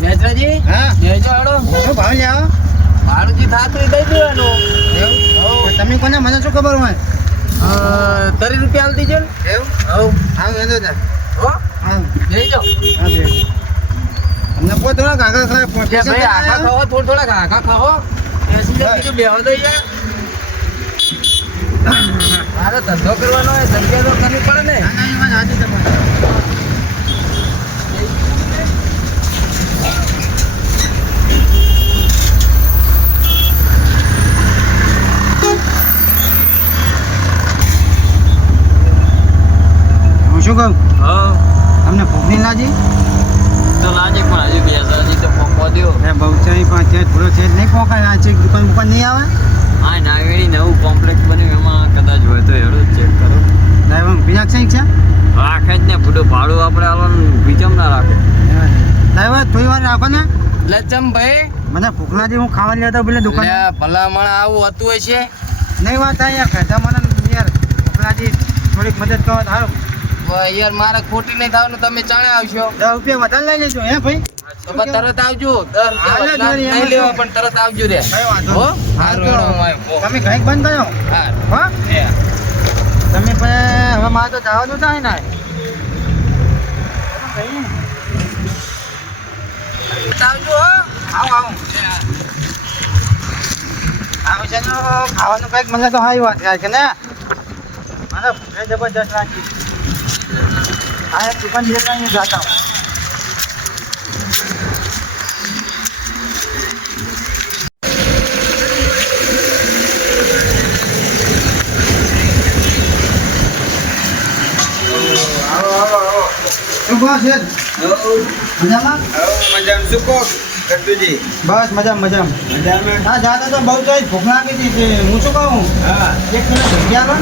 મેચરાજી હા લેજો આડો શું ભાવ લ્યાવો ભાડું જે થાતું એ દઈ દેવાનું એવું તમે કોને મને શું ખબર હોય 30 રૂપિયા આલ દીજો ને એવું હવ હા વેંદો તા હો હા લેજો હા બે અમને કોઈ થોડા કાકા ખાય કે ભાઈ આખા ખાઓ થોડા આખા ખાઓ એસી જણ બીજું બેહો દઈ યાર મારે ધંધો કરવાનો હોય ધંધો તો કરવી પડે ને ના ના એ વાત સાચી તમારી હું શું કહું હા તમને ભૂખ નહીં લાગી તો લાજે પણ હજુ બેસાજી તો પોકો દ્યો એ બહુચારી પાંચ છે થોડો છે નહીં પોકાય આ છે દુકાન બુકાન નહીં આવે હા નાગેડી નવું કોમ્પ્લેક્સ બન્યું એમાં કદાચ હોય તો હેડો ચેક કરો ડ્રાઈવર બીજા છે છે રાખે જ ને પૂરું ભાડું આપણે આવવાનું બીજમ ના રાખે ડ્રાઈવર થોડી વાર રાખો ને લચમ ભાઈ મને ભૂખ લાગી હું ખાવા લેતો પેલે દુકાન ભલામણ આવું હતું હોય છે નહીં વાત આ યાર ખાધા મને યાર ભૂખ લાગી થોડીક મદદ કરો સારું યાર મારે ખોટી નહીં થવાનું તમે ચાણે આવશો 10 રૂપિયા વધારે લઈ લેજો હે ભાઈ તો બસ તરત આવજો 10 રૂપિયા હાલે વધારે જોડી નહીં લેવા પણ તરત આવજો રે કઈ વાંધો હો નહીં. હારું હેડો માય હો. તમે ઘાઈક બંધ કરો હા હો તમે પણ હવે મારે તો જવાનું થાય ને આવજો હો આવું છે ને ખાવાનું કંઈક મને તો સારી વાત થાય છે ને મને ભૂખે જબરજસ્ત લાગી આ એક દુકાન દેખાય જાતા હું શું કહો છે મજામાં બસ મજામાં હા જાતા તો બહુ તો ભૂખ લાગી હતી તે હું શું કહું એક મિનિટ જગ્યા લો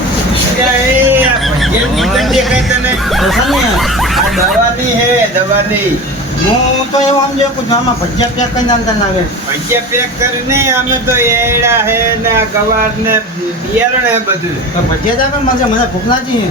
હું તો એવું સમજો કે આમાં ભજીયા પેક કરીને આલતા લાગે તો ભજીયા જ મળશે મને ભૂખ લાગી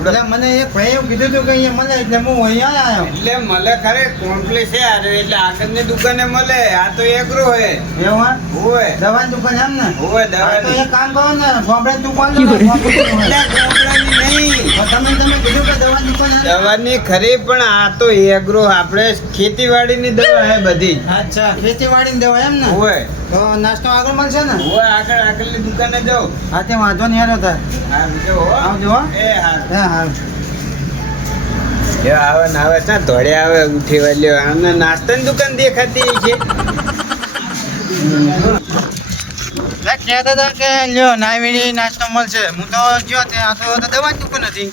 એટલે મને એક ભાઈ એવું કીધું હતું કે અહીંયા મળે એટલે હું અહીંયા આવ્યો એટલે મળે ખરે કોમ્પ્લેક્સ છે એટલે આગળની દુકાને મળે આ તો એગ્રો હે એવું હા હોય દવાની દુકાન એમ ને હોય હા, તો દવાની એક કામ કરો ને ગોબડે દુકાન લો ને, ગોબડે દુકાન. કોમ્પ્લેક્સની નહીં તો તમે કીધું કે દવાની દુકાન એમ? દવાની ખરી પણ આ તો એગ્રો આપણે ખેતીવાડીની દવા હે બધી અચ્છા ખેતીવાડીની દવા એમ ને હોય તો નાસ્તો આગળ મળશે ને હોય આગળની દુકાને જાઓ હા તે વાંધો નહીં હેરો તાર હા જો હો આવજો હો. એ હા હા હા જો આવે ને આવે છે ધોળે આવે ઉઠી વાલ્યો આમને નાસ્તાની દુકાન દેખાતી છે કહેતા હતા કે લ્યો નાઈવેલી નાસ્તો મળશે હું તો ગયો ત્યાં તો દવાની દુકાન હતી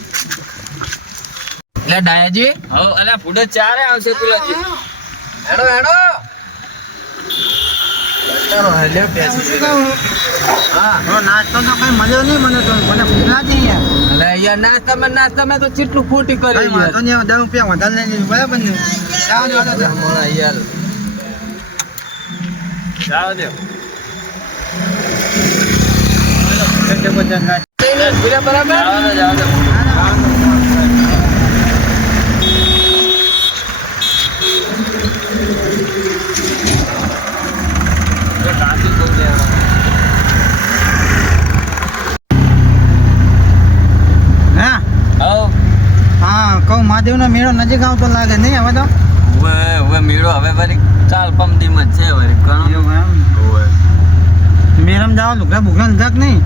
એટલે ડાયાજી હો અલા ફૂડો ચારે આવશે તુલાજી હેડો હેડો ચાલો હેલે હું પેસી શું કહું હા તો નાસ્તો તો કઈ મળ્યો નહીં મને તો મને ભૂખ લાગી યાર અલે યાર નાસ્તામાં તો કેટલું ખોટી કરી કઈ વાંધો નહીં હવે 10 રૂપિયા વધારે લઈ લીધું બરાબર ને જાઓ જાઓ જાઓ. યાર જાવ દે જબરજસ્ત લાગે. બરાબર જાવ દે હા હો હા કહું મહાદેવનો મેળો નજીક આવતો લાગે નહીં હવે તો હવે મેળો હવે વળી ચાલ પમદીમ જ છે વળી ઘણો એવું એમ મેળામાં જાઓ લુગડા બુગડા લીધા કે નહીં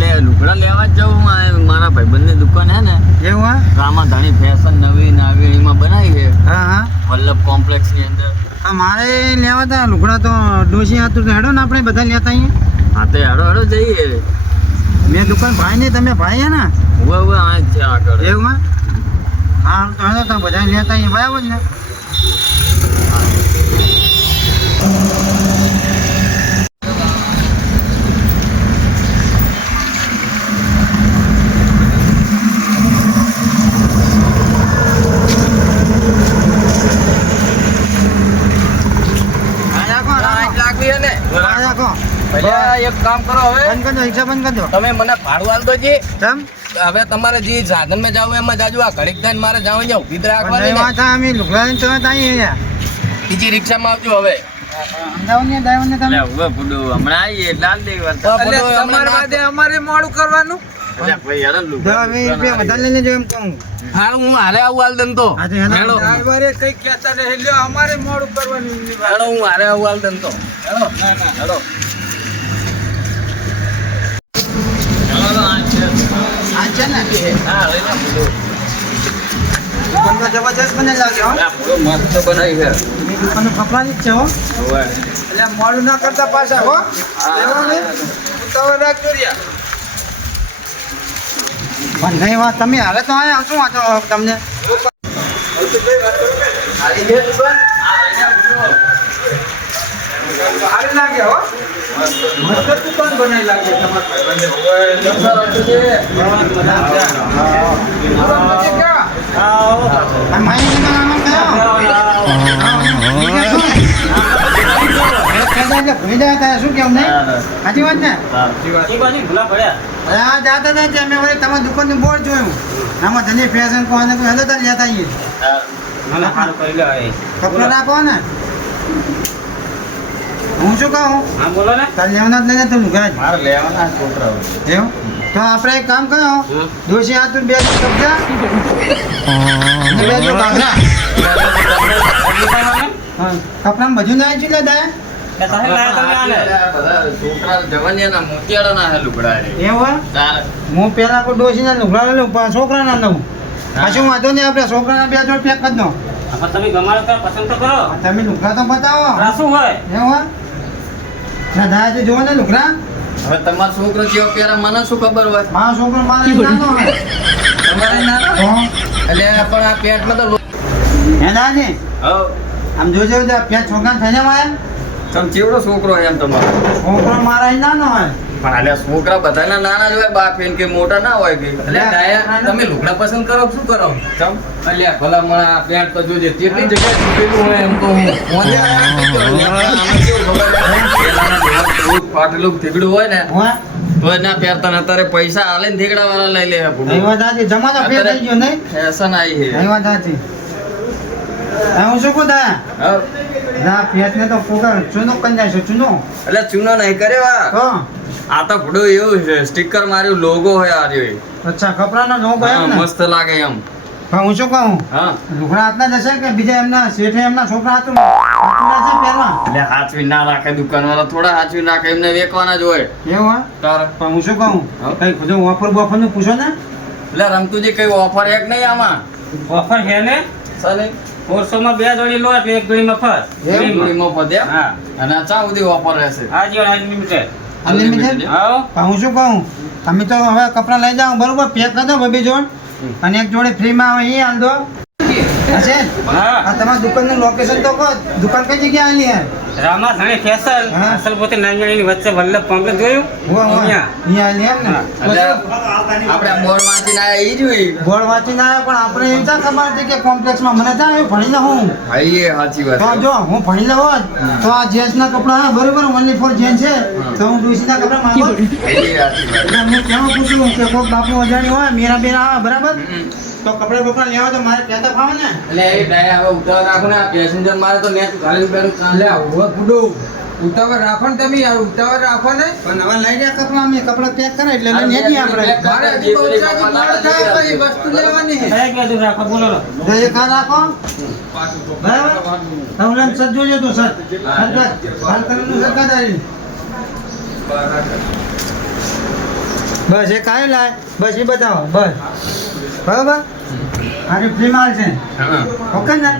લે લુગડા લેવા જ જવું મારા ભાઈબંધની દુકાન હે ને એવું હા રામા ધણી ફેશન નવી નાવીણીમાં બનાવી છે હા હા વલ્લભ કોમ્પ્લેક્સ ની અંદર તો મારે લેવા હતા લુગડા તો ડોસી હતું તો હેડો ને આપણે બધા લેતા અહીંયા હા તો હેડો હેડો જઈએ મેં દુકાન ભાઈ નહીં તમે ભાઈ હે ને હવે આ જ છે આગળ એવું હા તો હેડો તો બધા લેતા અહીંયા બરાબર ને લાગવી હે ને રાખો ભલે એક કામ કરો હવે બંધ કરી દો રિક્ષા બંધ કરી દો તમે મને ભાડું આલ દો જી કેમ હવે તમારે જે સાધન માં જાવ એમાં જાજો. આ ઘડીક થઈને મારે જાવ અહીંયા ઊભી જ પણ રાખવાની નહીં ને. વાત અમે લુગડા લઈને તરત આવીએ અહીંયા. બીજી રિક્ષામાં આવજો હવે. અમદાવાદ ને ડ્રાઈવર ને તમે એટલે હવે ફૂડો હમણાં આવીએ એટલે હાલ દેવા. તમારા વાદે અમારે મોડું કરવાનું. ભાઈ હેરાન લુગડા. 10-20 રૂપિયા વધારે લઈ લેજો એમ કહું. હારું હું હારે આવું હાલ દન તો. હા તો હેલો. હેલો. ડ્રાઈવરે કઈ કહેતા નહીં લ્યો અમારે મોડું કરવાનું. હેલો હું હારે આવું હાલ દન તો. હેલો. હેલો. આ છે ને હા હવે ના ફૂડો. દુકાન તો જબરજસ્ત બને લાગે હો. આ ફૂડો મસ્ત બનાવી છે. એ દુકાનનો કપડાની જ છે હો. હવે. એટલે મોડું ના કરતા પાછા હો. લેવાની? ઉતાવળ રાખજો ર્યા. પણ નહીં વાત તમે હાલે તો આયા શું વાંધો તમને સારી લાગે હો. મસ્ત દુકાન બનાવી લાગે આ માઈની દુકાન આમાં કયો ભૂલી જાય તારે શું કેવું નહીં સાચી વાત ને હા જાતા હતા અમે વળી તમારી દુકાનનું બોર્ડ જોયું આમાં ધની ફેશન કોને કોઈ હેલો તાર લેતા આવીએ કપડા રાખો ને હું શું કહું તાર લેવાના જ લઈને તું મુકાય મારે લેવાના છોકરાઓ. એવું તો આપણે એક કામ કરો દોશી હાથ બે કબજા અને બે જો ઘાઘરા હા કપડામાં બધું ના આવી છે દાદા બધા છોકરા જવાનિયાના મોતિયાળાના હે લુગડા રે. એવું તાર હું પેલા કોઈ ડોશીના લુગડા લઉં પણ છોકરાના લઉં પાછું વાંધો નહીં આપણે છોકરાના બે જોડ પેક કરી દો તમે ગમાડો તો પસંદ તો કરો. તમે લુગડા તો બતાવો શું હોય એવું ના દાદાજી જોવો ને લુગડા હવે તમારો છોકરો જેવો પહેરા મને શું ખબર હોય. મારો છોકરો મારે નાનો હોય તમારે ના તો એટલે પણ આ પેટમાં તો હે દાદાજી હવ આમ જોજો પેટ છોકરા થઈને આવ્યા તમ ચેવડો છોકરો હોય એમ તમારો. છોકરો મારા અહીં નાનો હોય પણ આલ્યા છોકરા બધાના નાના જ હોય બાપ એન કે મોટા ના હોય કે. એટલે ડાયા તમે લુગડા પસંદ કરો કે શું કરો ચમ અલ્યા ભલા મણા પેન્ટ તો જોજે કેટલી જગ્યાએ છૂટેલું હોય એમ તો હું ફાટેલું થીગડું હોય ને હોય તો ના પહેરતા ને અત્યારે પૈસા આલે ને થીગડા વાળા લઈ લે. અહીં વાત સાચી જમાનો ફેર થઈ ગયો નહીં ફેશન આવી છે. અહીં વાત સાચી હું શું કહું દા હવ. ના પેટ ને તો ફોકર ચૂનો કરી નાખ્યો ચૂનો એટલે ચૂનો નહીં કરે વા તો આ તો ફૂડો એવું છે સ્ટીકર માર્યું લોગો હોય આ રહ્યો એ. અચ્છા કપડાનો નો ગયો હા, ને મસ્ત લાગે એમ. પણ હું શું કહું હા લુગડા હાથના જશે કે બીજા એમના શેઠે એમના છોકરા હાથું છે પહેરવા એટલે હાચવી ના રાખે દુકાન વાળા થોડા હાચવી નાખે એમને વેકવાના જ હોય. એવું હા તારે પણ હું શું કહું હા. કઈ બધું ઓફર બોફર નું પૂછો ને એટલે રમતુજી કઈ ઓફર એક નહીં આમાં ઓફર છે ને ચાલે 400 માં 2 જોડી લો એટલે 1 જોડી મફત. એમ? જોડીમાં પદ્યા હા અને આ ચા સુધી ઓફર રહેશે. આજીવન અનલિમિટેડ. અનલિમિટેડ આવો પણ હું શું કહું તમે તો હવે કપડાં લઈ જાઓ બરોબર પેક કરી દો બબી જોડ અને એક જોડે ફ્રીમાં આવે એ હાલ દો હશે હા આ તમારી દુકાનનું લોકેશન તો કહો દુકાન કઈ જગ્યાએ આવેલી હે રામા ધણી ફેશન હા. અસલ પોતે નાની વચ્ચે વલ્લભ કોમ્પ્લેક્સ જોયું હુઆ હુઆ અહીંયા. અહીંયા આવેલી એમ ને એટલે આપણે બોર્ડ વાંચીને આયા ઈ જોઈ. બોર્ડ વાંચીને આવ્યા પણ આપણે એમ ક્યાં ખબર હતી કે કોમ્પ્લેક્સમાં મને ત્યાં એવું ભણી લઉં હું હા, એ સાચી વાત તો છે. જો હું ભણી લઉં હોત તો આ જેન્ટ્સના કપડાં હે બરોબર ઓનલી ફોર જેન્ટ છે તો હું ડુસીના કપડાં માંગો એ સાચી વાત છે. એટલે હું કેવું પૂછું કે કોઈ બાપુ અજાણી હોય મેરા બેરા આવે બરાબર હમ. તો કપડા બપડા લેવા તો મારે કહેતા ફાવે ને એટલે એ ડાયા હવે ઉતાવળ રાખો ને આ પેસેન્જર મારે તો નેટ ગાડી બેરું કાલે ઉતાવળ રાખો ને તમે યાર ઉતાવળ રાખો ને. પણ હવે લઈ ગયા કપડા અમે કપડા પેક કરે એટલે લઈને હેડીએ આપણે મારે હજી પહોંચાડી મોડું થાય પછી વસ્તુ લેવાની છે. કયા કયા દૂર રાખો બોલો લો. તો એક આ રાખો બરાબર હવે લઈને સજ જોજો તો સર સરકાર હાલ કલરનું સરકારદારી બસ એ કાંઈ લાય બસ એ બતાવો બસ બરાબર આજે ફ્રી માલ છે હા. ઓકે ને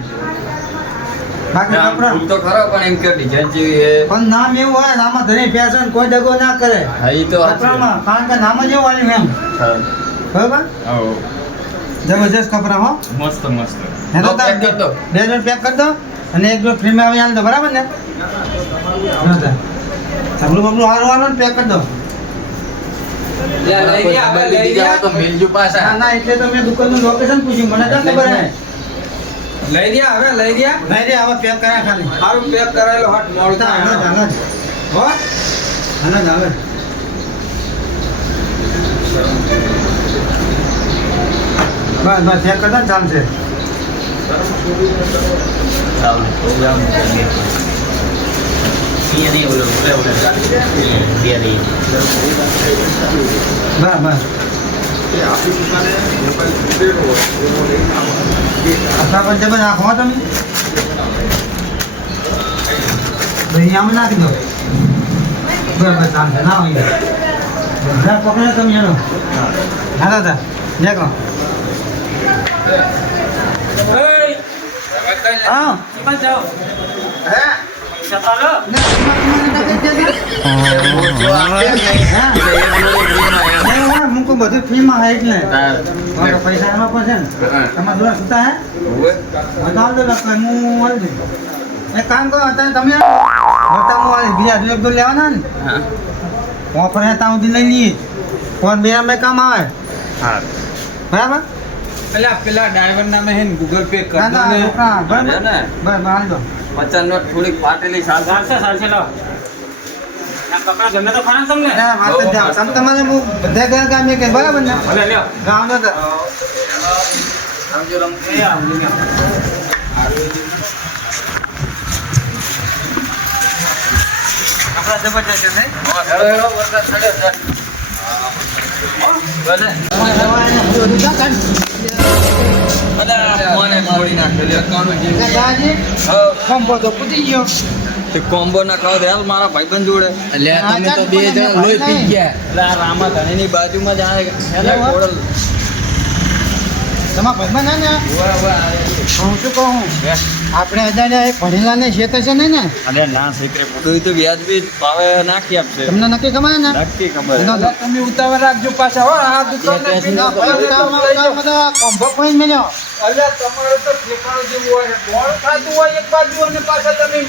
બાકી આમ કપડા ફૂલ તો ખરો પણ એમ કે ડિઝાઇન જેવી છે. પણ નામ એવું હોય ને આમાં ધણી ફેશન કોઈ દગો ના કરે હા, ઈ તો સાચી વાત. કપડામાં કારણ કે નામ જ એવું આવ્યું એમ હા. બરાબર આવો. જબરજસ્ત કપડા હો મસ્ત મસ્ત હે તો તો પેક કર દો. બે જોડ પેક કરી દો અને એક જોડ ફ્રીમાં આવી હાલ દો બરાબર ને સબલું બબલું હારું હારું પેક કરી દો લઈ ગયા, હવે લઈ ગયા. તો મિલજુ પાછા. ના ના એટલે તો મેં દુકાનનું લોકેશન પૂછ્યું મને તો ખબર હે લઈ ગયા હવે લઈ ગયા. નહીં રે હવે પેક કર્યા ખાલી સારું પેક કરાયેલો હટ મોડું હાલો થાય. હાલો હો? હાલો હાલો બસ બસ ચેક કરતા ને ચાલશે. બસ બસ આટલા પર જબર નાખો તમે. દહીં આમ નાખી દો. બસ બસ ચાલશે ના હોય. બધા પકડે તમે એનો. હા દાદા દેખો. હા હે ચાલો મૂકો બધું ફ્રીમાં હે એટલે પૈસા એમાં પણ છે ને તમારા જોડે સુતા હે બતાવ દો લખો હું આવી દઉં. એક કામ કરો અત્યારે તમે બતાવ હું આવી બીજા એક દો લેવાના ને ઓફર હે ત્યાં સુધી લઈ લઈએ ફોન બે અમે કામ આવે બરાબર. એટલે પેલા ડ્રાઈવર નામે હે ને ગૂગલ પે કરી ના દો ના ને છોકરા બરાબર ને બસ હાલ દો. 50 નોટ થોડીક ફાટેલી ચાલશે. ચાલશે લો આ કપડા ગમે તો ખરા તમને ના વાત જ જાઓ. તમે તમારે હું બધા ગયા ગામે કે બરાબર ને ભલે લ્યો ગામ નો તો સમજો રમ એ આવું લ્યો. આપણા જબરજસ્ત છે નહીં. હેરો હેરો વરસાદ પડ્યો છે. ભલે બધું જા કાઢ. બધા મોને મોડી નાખેલી અકાઉન્ટ જેવું. દાદાજી હા કોમ્બો તો પૂછી ગયો. તે કોમ્બો ના ખાવ દે હાલ મારા ભાઈબંધ જોડે. એટલે તમે તો બે જણા લોહી પી ગયા. એટલે આ રામા ધણીની બાજુમાં જ આ એટલે ગોળલ. તમારા ભાઈબંધ હે ને હું શું કહું આપણે અજાણ્યા એ ભણેલા ને શેત છે નહીં ને અરે ના શીખરે બધું તો વ્યાજબી ભાવે નાખી આપશે. તમને નક્કી ખબર ને નક્કી ખબર. તમે ઉતાવળ રાખજો પાછા હો આ દુકાન કોમ્બો કોઈ મળ્યો. અલ્યા તમારે તો ઠેકાણું જેવું હોય મોડું થતું હોય એક બાજુ અને પાછા તમે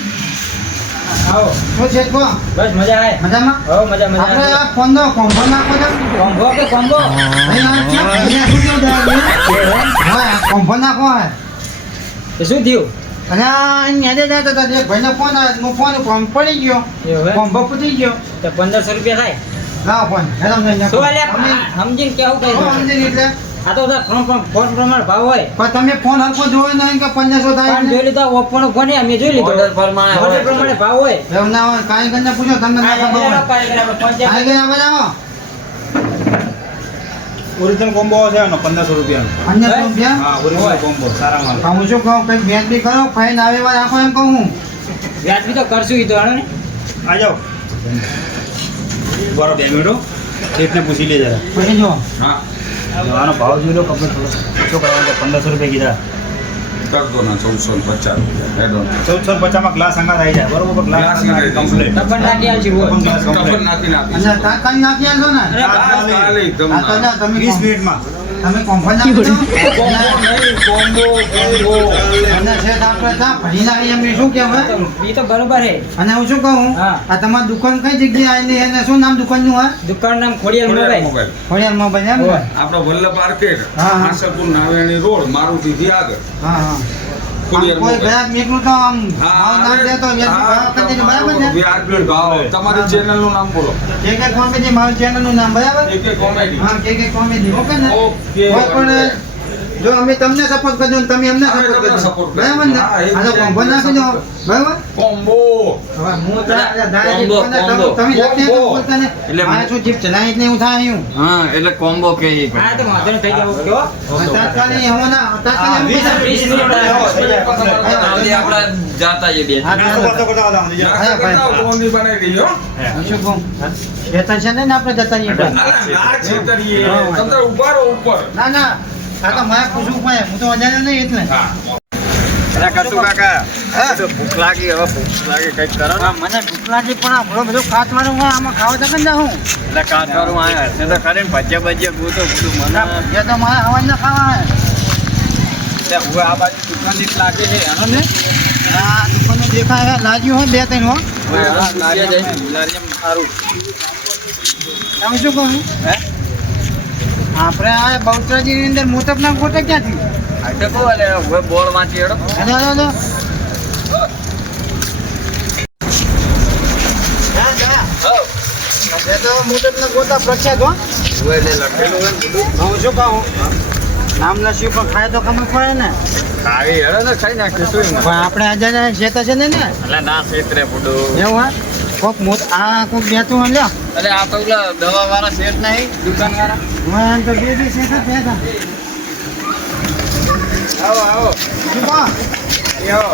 આવો શું છે કહો બસ મજા આવે મજામાં હો મજા આપણે મજા આ ફોન દો કોમ્બો નાખો છો કોમ્બો કે કોમ્બો કોમ્બો નાખો હે એ શું થયું અને ન્યાદે જતો હતો એક ભાઈનો ફોન આવ્યો હું ફોન પડી ગયો એવું હે? કોમ્બો પૂછી ગયો તો 1500 રૂપિયા થાય લાવો ફોન હેલો શું અલ્યા સમજીને કેવું કઈ એટલે આ તો ફોન પ્રમાણે ભાવ હોય પણ તમે ફોન હરખો જોયો નહીં કે 1500 થાય પણ જોઈ લીધો ઓપ્પો નો ફોન અમે જોઈ લીધો ઓર્ડર પ્રમાણે હોય. ઓર્ડર પ્રમાણે ભાવ હોય એવું ના હોય કાંઈ કરીને પૂછો તમને ના ખબર હોય કાંઈ ગયા બનાવો ઓરિજિનલ કોમ્બો છે એનો 1500 રૂપિયાનો 1500 રૂપિયા હા ઓરિજિનલ કોમ્બો સારા માલ હું શું કહું કંઈક વ્યાજ બી કરો ફાઈન આવે એવા રાખો એમ કહું હું વ્યાજબી તો કરશું ઈ તો હાલો ને આ જાઓ બરો 2 મિનિટો સેટને પૂછી લે જરા પછી જો હા આનો ભાવ જોઈ લો કમ્પ્લીટ થોડો શું કરવાનું છે 1500 રૂપિયા કીધા કર દો ના 1450 એડ ઓન 1450 માં ગ્લાસ સંગાત આવી જાય બરોબર ગ્લાસ ગ્લાસ સંગાત નહીં કમ્પ્લીટ ડબલ નાખી આલજી હોય કબર નાખીને આપી અને કાંઈ નાખી આલો ને અરે ચાલે એકદમ આ તો ના. ના, તમે 20 મિનિટમાં તમે કોમ્ફર્ટ નાખી દો કોમ્બો અને શેઠ આપણે ત્યાં ભણી લાવી એમ શું કહેવાય ઈ તો બરોબર હે અને હું શું કહું હા. આ તમારી દુકાન કઈ જગ્યાએ આવેલી અને શું નામ દુકાનનું હોય દુકાન નામ Khodiyar mobile mobile Khodiyar mobile એમ ને આપણો વલ્લભ માર્કેટ હા, હા. આશાપુર નારાયણી રોડ મારુતિથી આગળ હા હા ખોડિયાર કોઈ મોબાઈલ. ગ્રાહક નીકળું તો આમ ભાવ નામ દેતો ભાવ કરી દેજો, બરાબર ને વ્યાજબી ભાવ. તમારી ચેનલનું નામ બોલો કે કોમેડી મારું ચેનલનું નામ બરાબર એક કોમેડી હા કે કોમેડી ઓકે ને ઓકે. કોઈ પણ જો અમે તમને સપોર્ટ કરજો ને તમે અમને અમે સપોર્ટ તમને કરજો support કરજો. બરાબર ને હા, એ આ તો કોમ્બો નાખી દો બરાબર કોમ્બો હવે હું તો કોમ્બો, કોમ્બો. તમે જાતે કોમ્બો. બોલતા ને એટલે મારે શું જીપ ચલાવી જ નહીં હું થાય એવું હા એટલે કોમ્બો કે ઈ હા તો વાંધો નહીં થઈ ગયો ઓકે હો તાત્કાલિક હવે ના તાત્કાલિક અમે પૈસા 20 મિનિટ આપણે જાતા જઈએ બે. હા, નાસ્તો કરતો કરતો આવતા આવતા જરા. હા, ભાઈ. કોની બનાવી દઈ હો હું શું કહું શેતન છે ને આપણે જતા રહીએ ના, ના, છેતરીએ. તમે ઉભા રહો ઉપર ના ના આ તો મારે પૂછવું પડે હું તો અજાણ્યો નહીં એટલે હા અરે કટુ કાકા હા. તો ભૂખ લાગી હવે ભૂખ લાગી કઈક કરો ને. મને ભૂખ લાગી પણ આ બધું બધું ખાત મારું હોય આમાં ખાવા તક ને હું એટલે કાઠવાળું આયા છે તો કરીને ભજીયા ગૂંથું મને જે તો મારે હવા ના ખાવા હોય એટલે હવે આ બાજુ દુકાનથી જ લાગે છે એનો ને આ દુકાનનું દેખાય લાગ્યું હોય 2-3 હો હવે આ લારીએ જઈને લારીએ સારું તમે શું કહું હે આપણે આ બહુચરાજીની અંદર મોતપના ગોટે ક્યાંથી આ તો કહો એટલે હવે બોર્ડ વાંચી હેડો અરે અરે અરે એ તો મોતપના ગોટા પ્રખ્યાત હો હવે એટલે લખેલું હોય ને બધું હું શું કહું નામ લસ્યું પણ ખાય તો ખબર પડે ને ખાઈ હેડો ને ખાઈ નાખીશું એમાં. પણ આપણે આજે શેતા છે ને એટલે ના છેતરે બુડો. એવું હા કોક મોત આ કોક બેતું લ્યો એટલે આ તો પેલા દવા વાળા શેઠ નહીં દુકાન વાળા. હું તો બે શેત જ બેઠા આવો આવો શું કહો? યો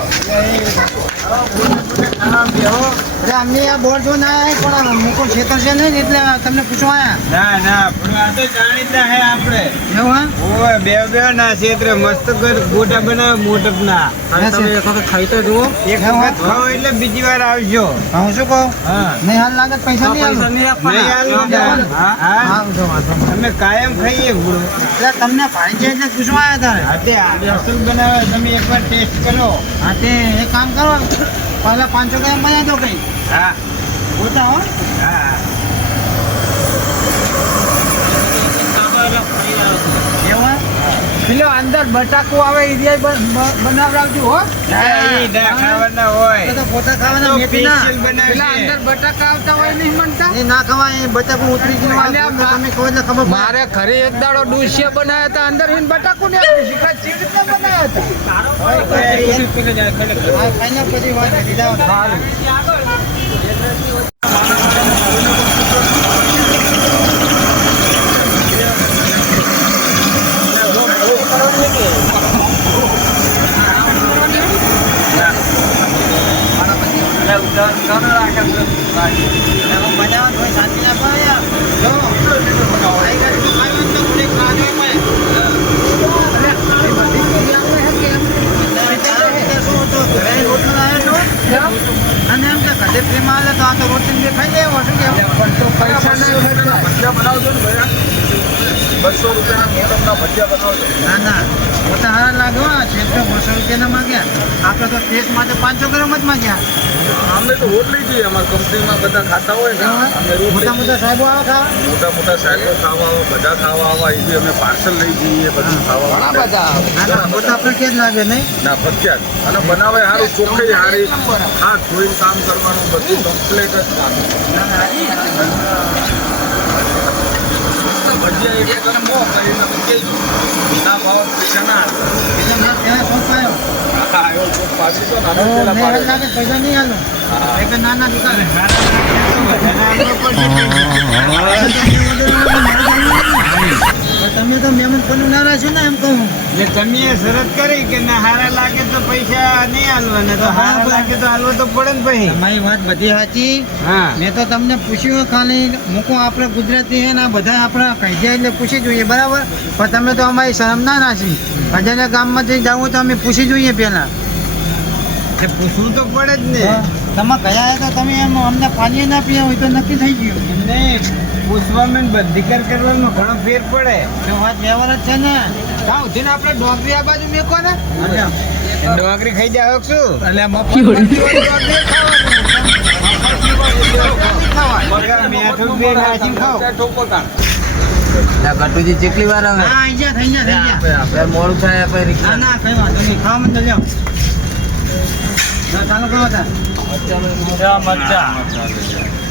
અરે અમને આ બોર્ડ જો ના આવે પણ મૂકો ખેતર છે નહીં એટલે તમને પૂછવા આવ્યા ના ના પણ આ તો જાણીતા હે આપણે એવું હા ઓય બે ના ક્ષેત્રે મસ્ત ઘર ગોટા બનાવે મોટપ ના અને તમે એક વખત ખાઈ તો જુઓ એક વખત ખાઓ એટલે બીજી વાર આવજો હું શું કહું હા નહીં હાલ લાગે પૈસા નહીં હાલ નહીં હાલવું તાર. હા આવજો વાંધો નહીં. અમે કાયમ ખાઈએ ગુડો એટલે તમને ભાઈ છે એટલે પૂછવા આવ્યા તારે હા તે અસલ બનાવે તમે એકવાર ટેસ્ટ કરો હા તે એક કામ કરો પહેલા 500 ગ્રામ બનાવી દો કઈ હા બોલતા હો હા એવું પેલો અંદર બટાકું આવે એ બનાવડાવજો હો ઈ ના ખાવાના હોય તો પોતા ખાવાના તો મેથી ના special બનાવશે. બટાકા આવતા હોય નહીં મનતા એ ના ખવાય એ બટાકું ઉતરી ગયું હોય તો તમે કહો એટલે ખબર પડે. મારે ઘરે એક દાડો ડુસિયા બનાવ્યા હતા અંદર હિન બટાકું ને શીખા ચીડ બનાવ્યા હતા હા, ખાઈને પછી વાત કરી જાઓ. બનાવવાનું હોય શાંતિ ના પાડે. જો, ખાઈ ગયા તો ખાઈ હોય ને તો થોડીક ખાજો એમાં. એ બધી કેરી આવે છે કે એમ? ચાલો, એટલે શું હતું? ઘરે રોટલો લાવ્યો છો? અને એમ કે ઘરે ફ્રીમાં આલે તો આ તો રોટલી બે ખાઈ લેવો શું કેવું? પૈસા ભજીયા બનાવજો ને ભૈયા. 200 રૂપિયાના મોટપના ભજીયા બનાવજો. ના ના પોતા હારા લાગ્યો આ ક્ષેત્ર 200 રૂપિયાના માંગ્યા આપણે તો ટેસ્ટ માટે 500 ગ્રામ જ માંગ્યા અમને તો રોટલી જોઈએ અમારા કંપનીમાં બધા ખાતા હોય ને અમને મોટા રોટલી મોટા સાહેબો આવે ખાવા મોટા મોટા સાહેબો ખાવા આવે બધા ખાવા આવે એ બી અમે પાર્સલ લઈ જઈએ બધું ખાવા માટે. ના ના પોતા આપણે કે જ લાગે નહીં ના પ્રખ્યાત અને બનાવે સારું ચોખ્ખાઈ સારી હાથ ધોઈને કામ કરવાનું બધું કમ્પ્લીટ જ કામ. ભજીયા એક એકદમ મોં કરીને તમે કહેજો. ના ભાવ પૈસા ના આપો. એટલે મેં ત્યાં શોખ પાયો હા એવો ચોખ પાડી દો ને તો અમે પેલા મેં પાડી લાગે પૈસા નહીં આલો એક નાના દુકાને તમે તો મહેમાન કોનું ના રાખ્યું ને એમ કહું એટલે તમે એ શરત કરી કે ના હારા લાગે તો પૈસા નહીં હાલવાના તો હારા લાગે તો હાલવો તો પડે ને ભાઈ તમારી વાત બધી સાચી હા મેં તો તમને પૂછ્યું ખાલી મૂકો આપણે ગુજરાતી છે ને આ બધા આપણે કહી જાય એટલે પૂછી જોઈએ બરાબર પણ તમે તો અમારી શરમ ના નાખી બધાના ગામમાંથી જવું તો અમે પૂછી જોઈએ પહેલા તે પૂછવું તો પડે જ ને તમે ગયા તો તમે એમ અમને પાણી ના પીયા હોય તો નક્કી થઈ ગયું એમને પૂછવામાં ને બધી કરવામાં ઘણો ફેર પડે તો વાત વ્યવહાર જ છે ને કાં ઉધીને આપણે ડોંગરી આ બાજુ મેકો ને ડોગરી ખાઈ જાવ શું એટલે મીઠું બે નાખીને ખાઓ ગટુજી ચેટલી વાર આવે હા થઈ ગયા થઈ ગયા આપણે મોડું થાય આપણે ના રિક્ષા ના કઈ વાંધો નહીં ખાવા મંદિર જાઓ ના ચાલો કરો તા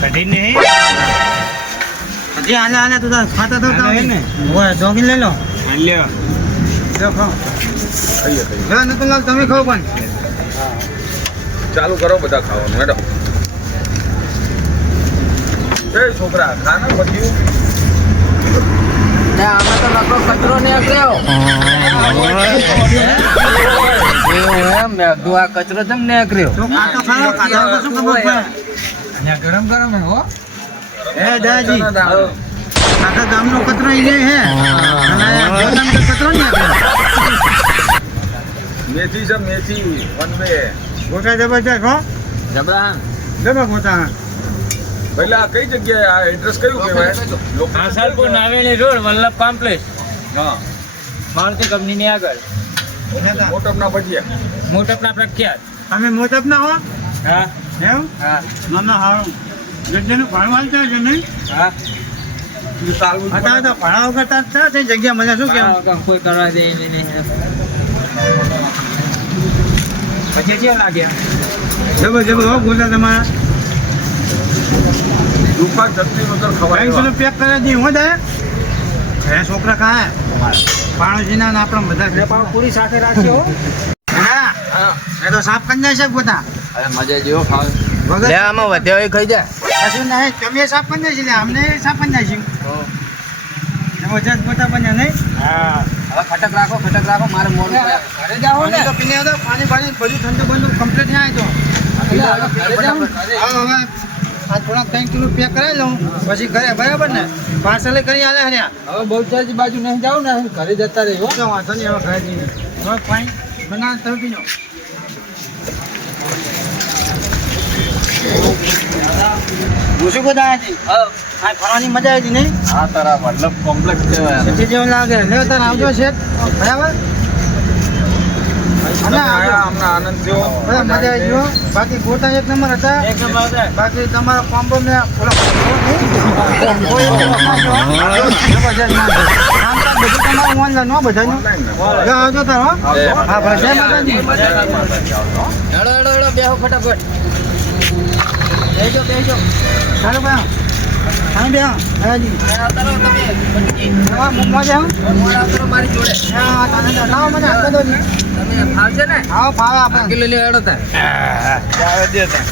કઢી નહીં હજી હાલે હાલે તું તાર ખાતા તો હાલે ને? હોય જોગી લઈ લો લ્યો જો ખાઓ ખાઈએ ખાઈએ. જો નતુલાલ તમે ખાઓ પણ ચાલુ કરો બધા ખાવાનું મેડમ એ છોકરા ખા ને બધું આમાં તો લગભગ કચરો ને કર્યો એમ મેં કીધું આ કચરો કેમ ને કર્યો તો ખાતો ખાઓ ખાતા તો શું ખબર પડે ગરમ ગરમ હે હો હે દાદાજી આખા ગામનો કચરો ઈ જાય હે અને પોતાનો તો કચરો નહીં આપે મેથી છે મેથી 1 2 ગોટા જબરજસ્ત હો જબરા જબર ગોટા પહેલા કઈ જગ્યાએ આ એડ્રેસ કયું કહેવાય આસાલપુર નાવેલી રોડ વલ્લભ કોમ્પ્લેક્સ હા મારુતિ કંપનીની આગળ મોટપના ભજીયા મોટપના પ્રખ્યાત અમે મોટપ ના હો હા એમ હા ના ના હારું ગઢનું ભાડું હાલતા છે નહીં હા અત્યારે તો ભાડા વગર તાર છે જગ્યા મને શું કેવું કોઈ કરવા દે નહીં પછી કેવું લાગ્યા જબર જબર હો ગોટા તમારા દુકાન ચટણી વગર ખવાય 250 પેક કરી દી હું દે છોકરા ખાય પાડોશીના ને આપણા બધા પૂરી સાથે રાખ્યો હા એ તો સાફ કરી નાખશે બધા અરે મજા જેવો ખાવ વગર આમાં વધ્યા હોય ખાઈ જા કશું નહીં તમે સાફ કરી નાખી લે અમને સાફ કરી નાખ્યું એમાં જજ બધા બન્યા નહીં હવે ખટક રાખો મારે મોડું થાય. ઘરે જાઓ ને તો પીને આવતો પાણી બધું ઠંડુ બંધુ કમ્પ્લીટ થાય તો ઘરે જાઓ ને. હવે આ થોડાક 3 કિલો પેક કરાવી લઉં પછી ઘરે બરાબર ને પાર્સલ કરી આલે હર્યા હવે બહુચરાજી બાજુ નહીં જાવ ને ઘરે જતા રહી હો તો વાંધો નહીં હવે ઘરે જઈને હવે પાણી બનાવ તમે પીનો શું બધા હતી આ ફરવાની મજા આવી હતી નહીં આ તારા વલ્લભ કોમ્પ્લેક્સ કહેવાય આને. સિટી જેવું લાગે લે તાર આવજો શેઠ બરાબર અને આવજો અમને આનંદ થયો બરાબર, મજા આવી ગયો બાકી ગોટા એક નંબર હતા બાકી તમારો કોમ્બો મેં ઓલો કોઈ એવો ખાશો, જબરજસ્ત નાખો. કામ કાજ બધું તમારું online હો બધાનું. લે આવજો તાર હો. હા ભાઈ જય માતાજી. હેડો બેહો ફટાફટ ચાલો ભાઈ હા બે હાજી મજા મારી જોડે લાવો મને આપી દો તમે ફાવશે ને આવો ફાવે આપણે કિલો લે હેડો તાર આવે દે તા